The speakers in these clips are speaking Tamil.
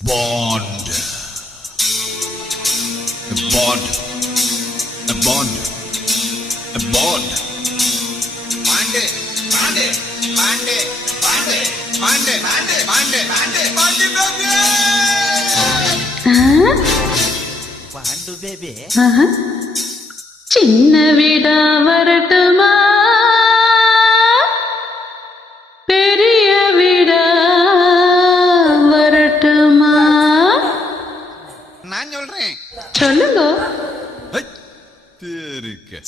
bond. A bond. A bond. A bond. Bond bond bond bond bond bond bond bond bond baby bond baby. சின்ன வீடா வரட்டுமா நான் சொல்றேன்? சொல்லுங்க. தெருக்க.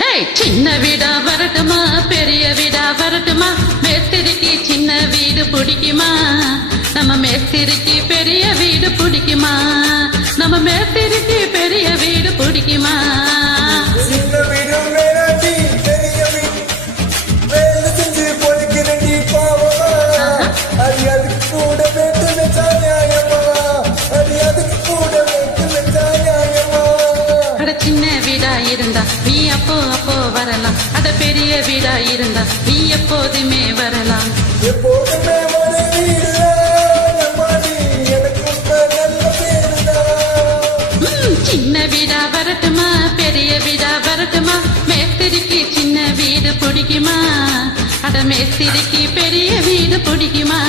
ஹே சின்ன வீடா வரட்டுமா? பெரிய வீடா வரட்டுமா? மேஸ்திரிக்கு சின்ன வீடு பிடிக்குமா? நம்ம மேஸ்திரிக்கு பெரிய வீடு இருந்தா நீ அப்போ அப்போ வரலாம். அட பெரிய வீடா இருந்தா நீ எப்போதுமே வரலாம். சின்ன வீடா வரட்டுமா? பெரிய வீடா வரட்டுமா? மேஸ்திரிக்கு சின்ன வீடு பிடிக்குமா? அட மேஸ்திரிக்கு பெரிய வீடு பிடிக்குமா?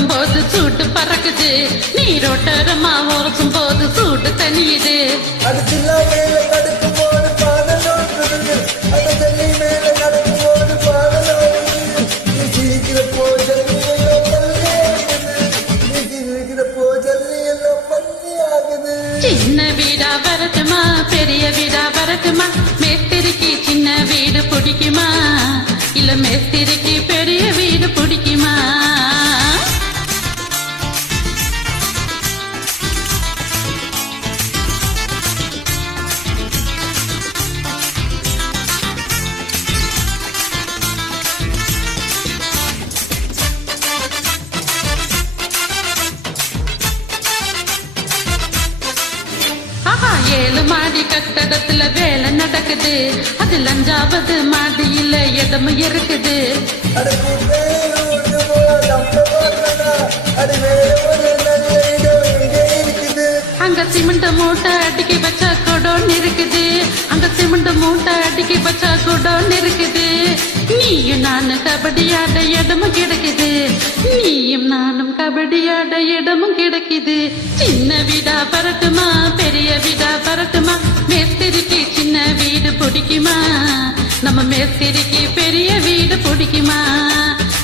உறக்கும் போது சூட்டு பறக்குது. நீரோட்டரமா உறக்கும் போது சூட்டு தனியுது சின்ன வீடா வரட்டுமா? பெரிய வீடா வரட்டுமா? மேஸ்திரிக்கு சின்ன வீடு பிடிக்குமா? இல்ல மேஸ்திரிக்கு ஏழு மாடி கட்டடத்துல வேலை நடக்குது. அதுல அஞ்சாவது மாடியில இடமும் இருக்குது. கபடி ஆட இடமும் கிடைக்குது. நீயும் நானும் கபடி ஆட இடமும் கிடைக்குது. சின்ன வீடா பரட்டுமா? பெரிய வீடா பரட்டுமா? மேஸ்திரிக்கு சின்ன வீடு பிடிக்குமா? நம்ம மேஸ்திரிக்கு பெரிய வீடு பிடிக்குமா?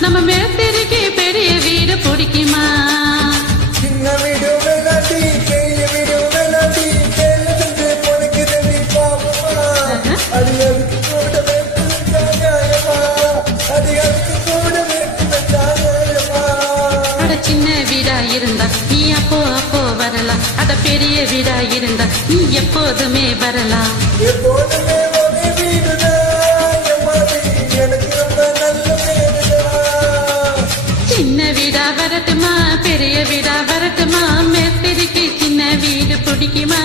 நம்ம மேஸ்திரிக்கு பெரிய வீடு பிடிக்குமா? அத பெரிய வீடா இருந்தா நீ எப்போதுமே வரலாம். சின்ன வீடா வரட்டுமா பெரிய வீடா வரட்டுமா? மேஸ்திரிக்கு சின்ன வீடு பிடிக்குமா?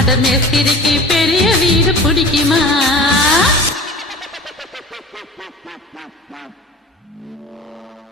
அட மேஸ்திரிக்கு பெரிய வீடு பிடிக்குமா? Thank you.